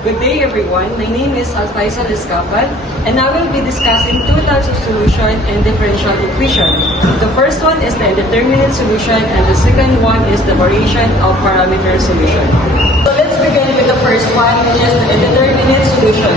Good day everyone, my name is Alfaisal Escapal and I will be discussing two types of solution and differential equation. The first one is the indeterminate solution and the second one is the variation of parameter solution. So let's begin with the first one, which is the indeterminate solution.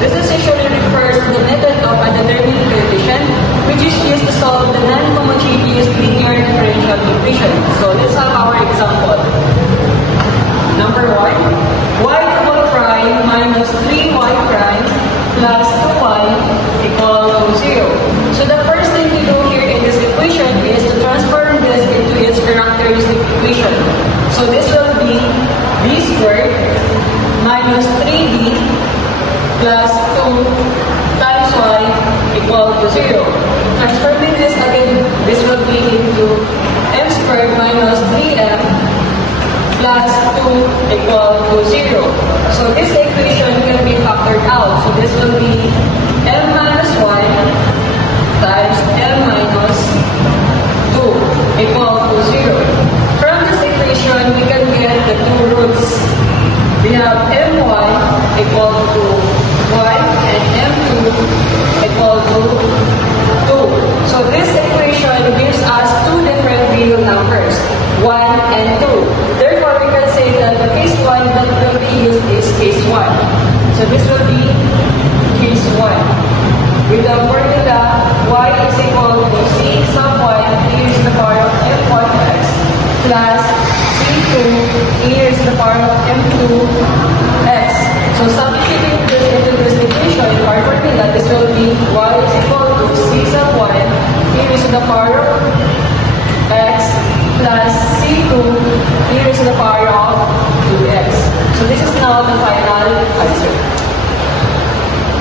This is usually refers to the method of indeterminate coefficient, which is used to solve the non-homogeneous linear differential equation. So let's have our example. Number 1, y double prime minus 3y prime plus 2y equal to 0. So the first thing to do here in this equation is to transform this into its characteristic equation. So this will be b squared minus 3b plus 2 times y equal to 0. Transforming this again, this will be into m squared minus 3m plus 2 equal to 0. So this equation can be factored out. So this will be m minus 1 times m minus 2 equal to 0. From this equation, we can get the two roots. We have my equal to 1 and m2 equal to 2. So this equation gives us two different real numbers, 1 and 2. Therefore, we can say that the case 1 that will be used is case 1. So this will be case 1. With the formula y is equal to c sub 1 e raised to the power of m1x plus c2 e raised to the power of m2x. So substituting this into this equation, our formula, this will be y is equal to c sub 1 e raised to the power of x plus c2 e raised to the power of 2x. So this is now the final answer.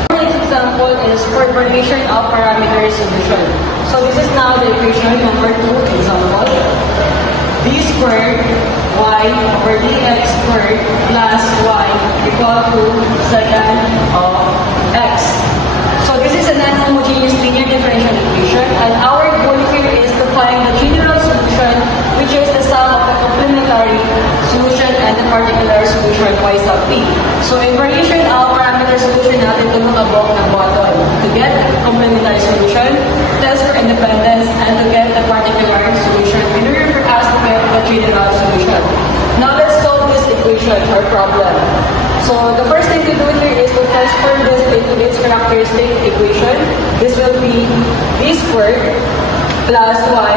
The next example is for variation of parameter solution. So this is now the equation number 2 example. d squared y over dx squared plus y equal to second of x. So this is a non-homogeneous linear differential equation, and our goal here is to find the general solution, which is the sum of the complementary solution and the particular solution y sub t. So in variation of parameter solution natin ito makabok ng button. To get the complementary solution, test for independence, and to get the particular solution in order for us to get the general solution. Now let's solve this equation or problem. So the first thing to do here is to transform this into its characteristic equation. This will be b squared plus y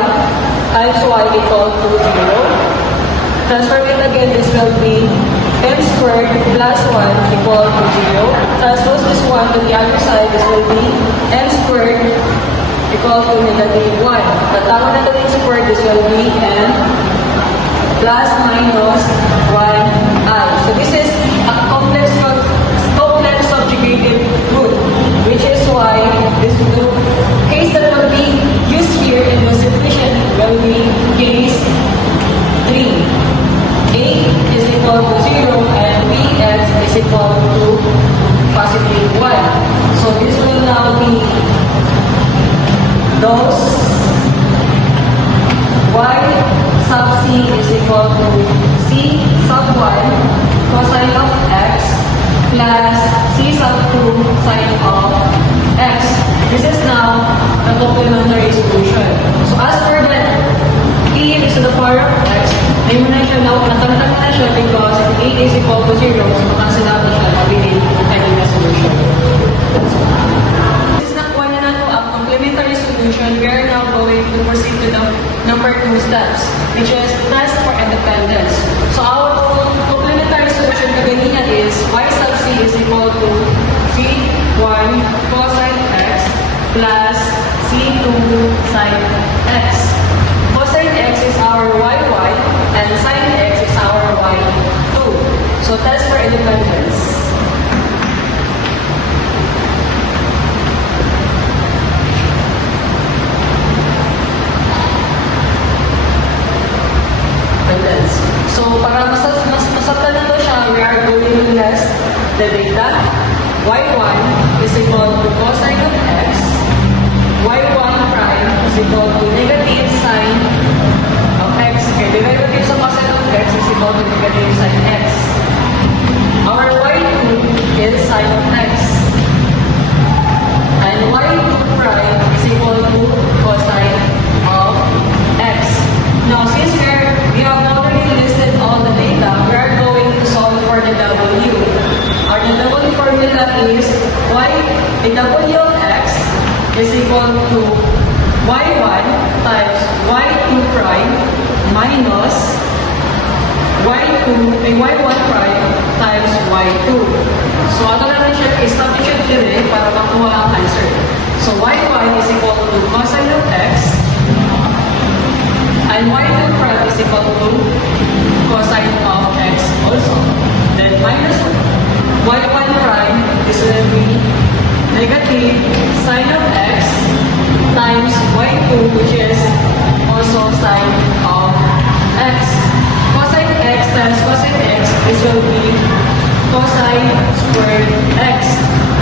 times y equal to 0. Transform it again, this will be m squared plus 1 equal to 0. Transpose this 1 to the other side, this will be m squared equal to negative 1. Tatawag na ito yung squared, this will be m plus minus 1i. So this is a complex subjugated root, which is why this case that will be used here in this equation will be case 3. A is equal to 0 and bx is equal to positive 1. So this will now be those y sub c is equal to c sub 1 cosine of x plus c sub 2 sine of x. This is now the complementary solution. So as for that, e is to the power of x, ay mo na siya now, natamtag na siya because a is equal to 0, so makasalat na siya mabilis ang kanyang na solution. This is nakuha na nato ang complementary solution. We are now going to proceed to the number 2 steps, which is test for independence. So our complementary solution na ganyan is y sub c is equal to c1 cosine x plus c2 sine x. Cosine x is our y and sine x is our y2. So test for independence. So para masaktan na to siya, we are going to test the data. y1 is equal to cosine of x. y1 prime is equal to negative sine of x. Okay, derivative sa cosine of x is equal to negative sine x. Our y2 W. Our double formula is y a w of x is equal to y1 times y2 prime minus y2 y1 prime times y2. So, ato na siya i-substitute dire para makuha ang answer. So, y1 is equal to cosine of x and y2 prime is equal to cosine of x also. Then, minus y1 prime is going to be negative sine of x times y2, which is also sine of x. Cosine x times cosine x, this will be cosine squared x.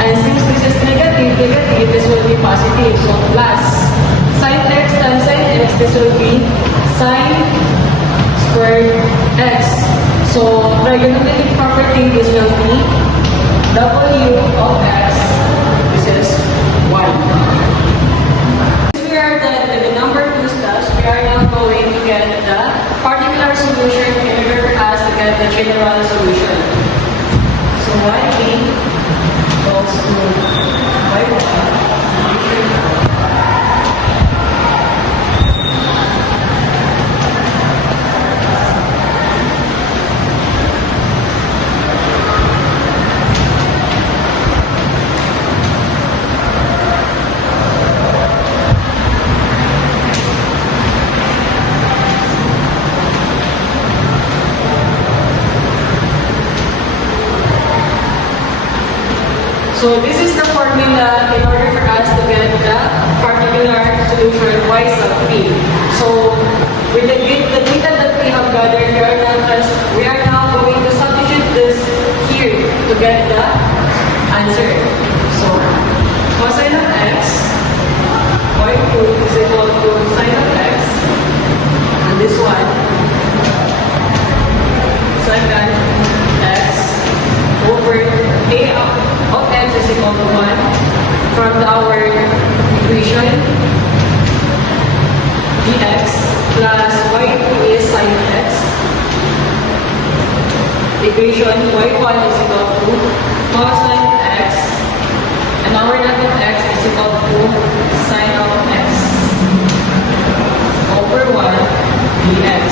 And since this is negative, this will be positive. So plus sine x times sine x, this will be sine squared x. So trigonometric property, this will be w of x, this is 1. Since we are done with the number 2 steps, we are now going to get the particular solution in order for us to get the general solution. So y goes to y1. So this is the formula in order for us to get the particular solution y sub p. So with the data that we have gathered, we are now going to substitute this here to get the answer. So cosine of x, y2 is equal to sine of x, and this one, second x over a of x is equal to 1 from our equation dx plus y2 is sin x. Equation y1 is equal to cosine x, and our left of x is equal to sine of x over 1 dx.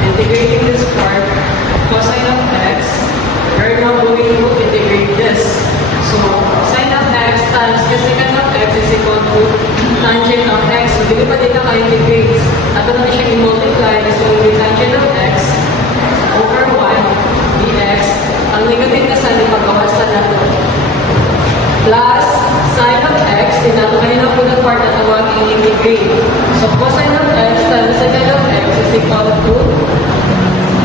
Integrating this part, cosine of x, we're now going to integrate this. So, sine of x times cosecant of x is equal to tangent of x. So, di ba dito ka-integrate? At ito na siya i-multiply. So, yung tangent of x over 1 dx. Ang negative na sine, ipagawas na natin. Plus, sine of x, dito kanina po na part na tawag i-integrate. So, cosine of x times secant of x is equal to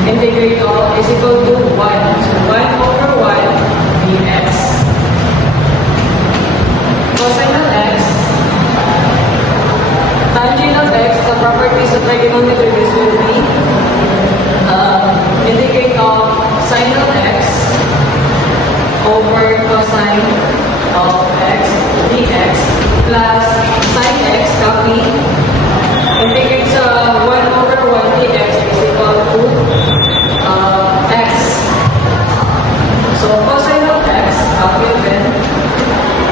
integrate of is equal to 1. So 1 over 1 dx. Cosine of x, tangent of x, the properties of trigonometry, this will be integrate of sine of x over cosine of x dx plus sine x copy. Integrate sa 1 over 1 dx is equal to x. So cosine of x, given,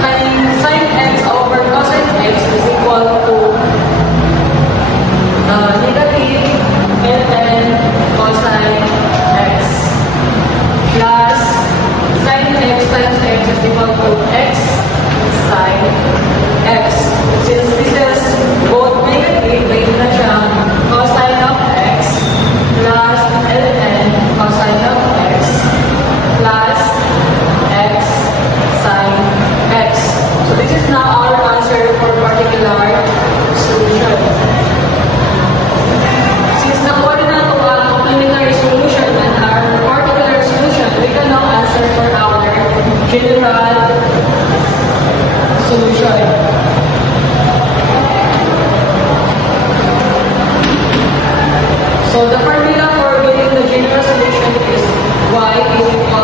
and sin x over cosine x is equal to negative and then cosine x plus sin x times x is equal to x sin x. Since this is both negative, may na siya cosine of x plus ln cosine of x plus x sin x. So this is now our answer for particular solution. Since nakuha na ito ang complementary solution and our particular solution, we can now answer for our general solution. So the formula for getting the general solution is y is equal